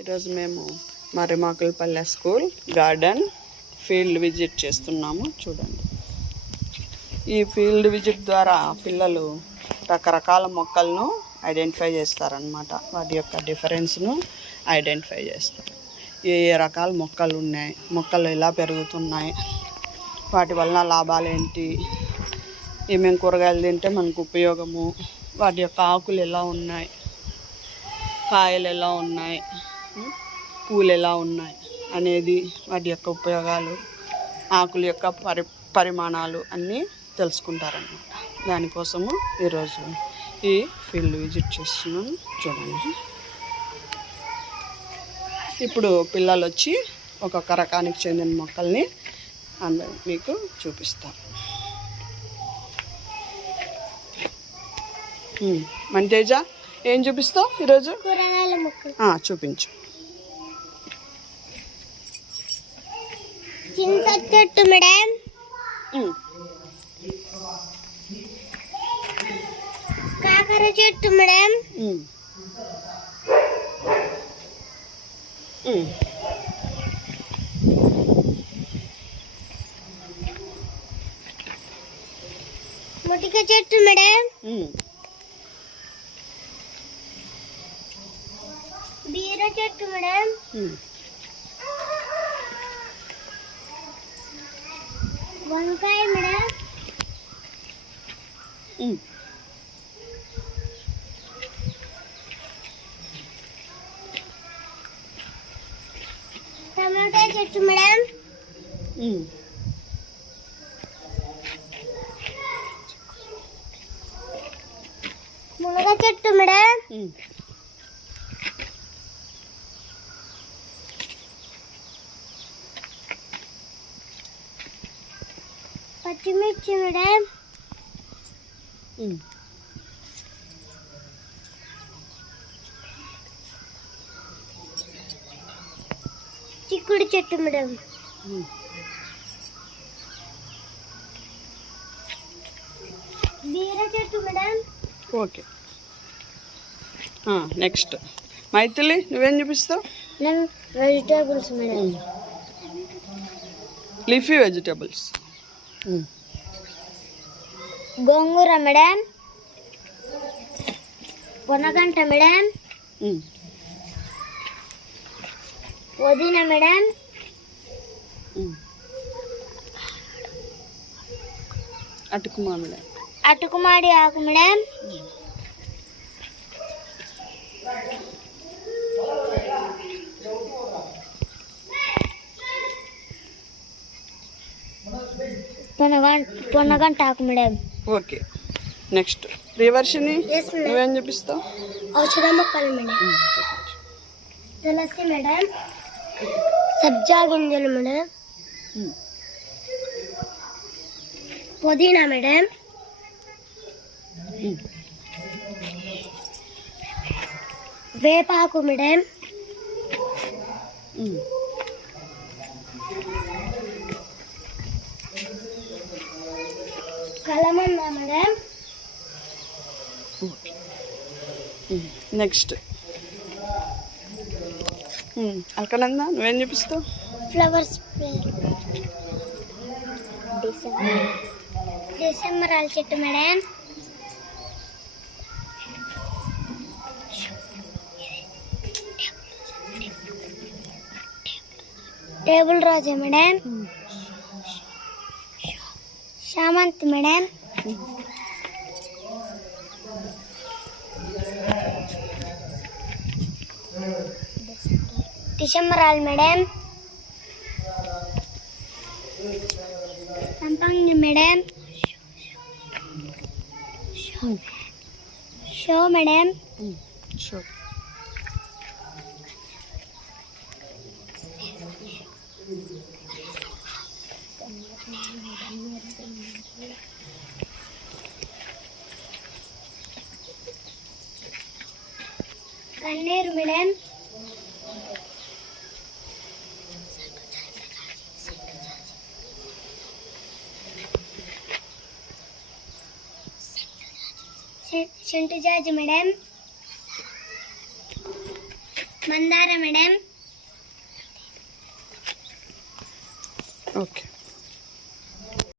ఈరోజు మేము Marrimakulapalle school garden field visit చేస్తున్నాము. చూడండి, ఈ ఫీల్డ్ విజిట్ ద్వారా పిల్లలు రకరకాల మొక్కలను ఐడెంటిఫై చేస్తారనమాట. వాటి యొక్క డిఫరెన్స్ను ఐడెంటిఫై చేస్తారు. ఏ ఏ రకాల మొక్కలు ఉన్నాయి, మొక్కలు ఎలా పెరుగుతున్నాయి, వాటి వలన లాభాలు ఏంటి, ఏమేమి కూరగాయలు తింటే మనకు ఉపయోగము, వాటి యొక్క ఆకులు ఎలా ఉన్నాయి, కాయలు ఎలా ఉన్నాయి, పూలు ఎలా ఉన్నాయి అనేది, వాటి యొక్క ఉపయోగాలు, ఆకుల యొక్క పరిమాణాలు అన్నీ తెలుసుకుంటారన్నమాట. దానికోసము ఈరోజు ఈ ఫీల్డ్ విజిట్ చేస్తున్నాను. చూడండి, ఇప్పుడు పిల్లలు వచ్చి ఒక్కొక్క రకానికి చెందిన మొక్కల్ని మీకు చూపిస్తారు. మంతేజ, ఏం చూపిస్తావు ఈరోజు? కూరగాయల మొక్కలు చూపించు. చింత చెట్టు మేడం, కాకర చెట్టు మేడం, ముటిక చెట్టు మేడం, బీర చెట్టు మేడం, వంకాయ మేడం, టమాటా చెట్టు మేడం, మునగ చెట్టు మేడం, పచ్చిమిర్చి మేడం, చిక్కుడు చెట్టు మేడం, బీర చెట్టు మేడం. ఓకే, నెక్స్ట్ మైథిలి, నువ్వేం చూపిస్తావు? Vegetables madam, leafy vegetables. గోంగూర మేడం, పొనగంట మేడం, పుదీనా మేడం, అటుకుమాడి ఆకు మేడం, పొన్నగంట ఆకు మేడం. ఓకే, నెక్స్ట్ ప్రియవర్షిని, నువ్వేం చూపిస్తావు? ఔషధ మొక్కలు మేడం, తులసి మేడం, సబ్జా గింజలు మేడం, పుదీనా మేడం, వేపాకు మేడం, కలమంద మేడం. నెక్స్ట్ అల్కనంద, నువ్వేం చూపిస్తావు? ఫ్లవర్స్ డిసెంబరాల చెట్టు మేడం, టేబుల్ రోజా మేడం, చామంతి మేడం, డిసెంబరాలు మేడం, సంపంగి మేడం, షో మేడం, కన్నేరు మేడం, సెంటు జాజి మేడం, మందార మేడం. ఓకే.